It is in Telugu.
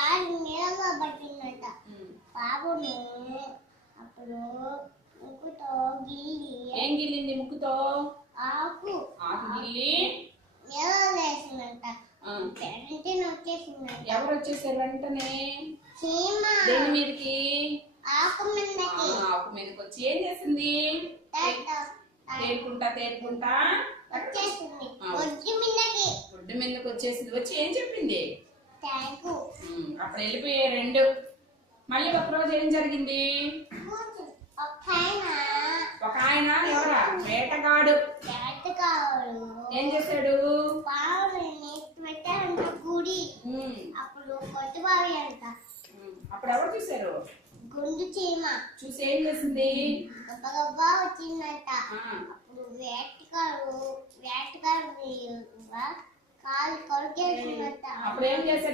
ఒకసారి నీళ్ళలో పట్టిందట పాపను. అప్పుడు ముక్కుతో గిల్లి. ఏం గిల్లింది ముక్కుతో? ఆకు గిల్లి నీళ్ళలో వేసిందంట. వెంటనే వచ్చేసిందంట. ఎవరు వచ్చేసారు వెంటనే? చీమ. దేని మీదకి? ఆకు మీదకి. ఆకు మీదకి వచ్చి ఏం చేసింది? తేరుకుంటా వచ్చేసింది. ఒడ్డు మీదకి వచ్చేసింది. వచ్చి ఏం చెప్పింది? థాంక్యూ. అప్పుడు వెళ్ళిపోయే రెండు. మళ్ళీ ఒక రోజు ఏం జరిగింది? ఒక ఆయన ఎవరా? వేటగాడు ఏం చేశాడు? పెట్టారంట గుడి. అప్పుడు కొత్త బావి అంట. అప్పుడు ఎవరు చూసారు? గుండు చీమ చూసి ఏం చేసింది? గబ్బా వచ్చిందంట. అప్పుడు వేటగాడు కాలు కొరికేసిందంట. అప్పుడు ఏం చేశాడు?